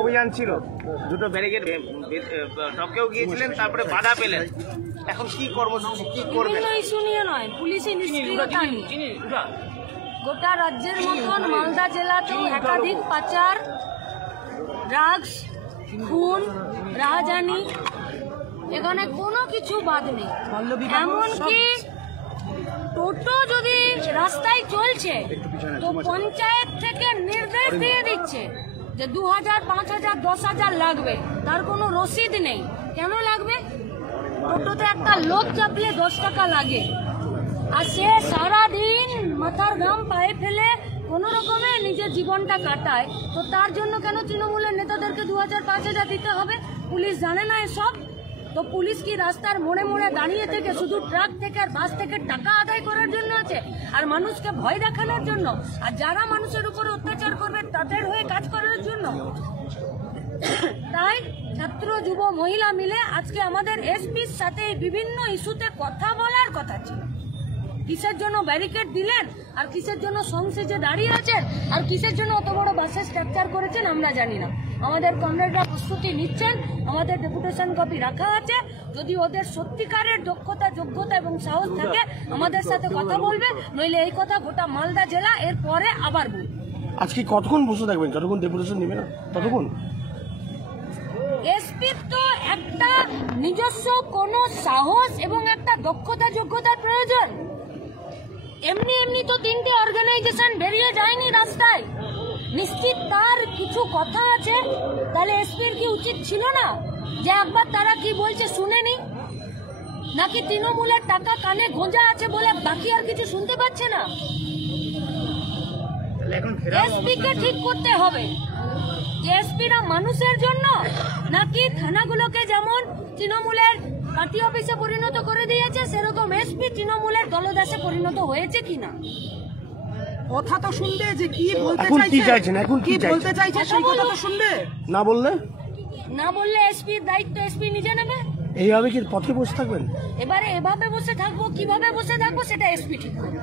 অভিযান ছিল, দুটো ব্যারিকেড টপকেও গিয়েছিলেন, তারপরে বাধা পেলেন। এখন কি কর্মসূচি কি করবেন? ইস্যু নিয়ে নয়, পুলিশি নিষ্ক্রিয়তা নিয়ে। গোটা রাজ্যের মতন মালদা জেলাতেও একাধিক পাচার, ড্রাগস, খুন, রাহাজানি, এখানে কোনো কিছু বাদ নেই। এমনকি টোটো যদি রাস্তায় চলছে তো পঞ্চায়েত থেকে নির্দেশ দিয়ে দিচ্ছে যে 2000, 5000, 10,000 লাগবে, তার কোনো রসিদ নেই। কেন লাগবে? টোটোতে একটা লোক চাপলে 10 টাকা লাগে, আর সে সারাদিন মাথার ঘাম পায়ে ফেলে কোন রকমে নিজের জীবনটা কাটায়। তো তার জন্য কেন তৃণমূলের নেতাদেরকে 2000, 5000 দিতে হবে? পুলিশ জানে না এসব? তো পুলিশ কি রাস্তার মোড়ে মোড়ে দাঁড়িয়ে থেকে শুধু ট্রাক থেকে আর বাস থেকে টাকা আদায় করার জন্য আছে, আর মানুষকে ভয় দেখানোর জন্য, আর যারা মানুষের উপরে অত্যাচার করবে তাদের হয়ে কাজ করার জন্য? তাই ছাত্র, যুব, মহিলা মিলে আজকে আমাদের এসপির সাথে বিভিন্ন ইস্যুতে কথা বলার কথা ছিল। কিসের জন্য ব্যারিকেড দিলেন, আর কিসের জন্য সংসেজে দাঁড়িয়ে আছেন, আর কিসের জন্য অত বড় বাসের স্ট্রাকচার করেছেন আমরা জানি না। আমাদের কমরেডরা প্রস্তুতি নিচ্ছেন, আমাদের ডেপুটেশন কপি রাখা আছে। যদি ওদের সত্যিকারের দক্ষতা, যোগ্যতা এবং সাহস থাকে আমাদের সাথে কথা বলবে, নইলে এই কথা গোটা মালদা জেলা এর পরে আবার বলবে। আজকে কতক্ষণ বসে থাকবেন? যতক্ষণ ডেপুটেশন নেবে না ততক্ষণ? এসপি তো একটা নিজস্ব কোনো সাহস এবং একটা দক্ষতা, যোগ্যতার প্রয়োজন। এমনি এমনি তো 3টে অর্গানাইজেশন বেরিয়ে যায়নি রাস্তায়, নিশ্চিত তার কিছু কথা আছে। তাহলে এসপির কি উচিত ছিল না যে একবার তারা কি বলছে শুনেনি? নাকি তৃণমূলের টাকা কানে গোঁজা আছে বলে বাকি আর কিছু শুনতে পাচ্ছে না? এসপি কে ঠিক করতে হবে যে এসপিরা মানুষের জন্য, নাকি থানাগুলোকে যেমন তৃণমূলের পার্টি অফিসে পরিণত করে দিয়েছে সেরকম এসপি তৃণমূলের দলদাসে পরিণত হয়েছে কিনা? কথা তো শুনবে যে কি বলতে এখন কি চাইছে, চাইছেন? এখন কি বলতে চাইছে সেই কথা তো শুনবে। না বললে এসপির দায়িত্ব এসপি নিজে নেবে। এইভাবে কি পথে বসে থাকবেন? এবারে এভাবে বসে থাকবো, কিভাবে বসে থাকবো সেটা এসপি ঠিক করবে।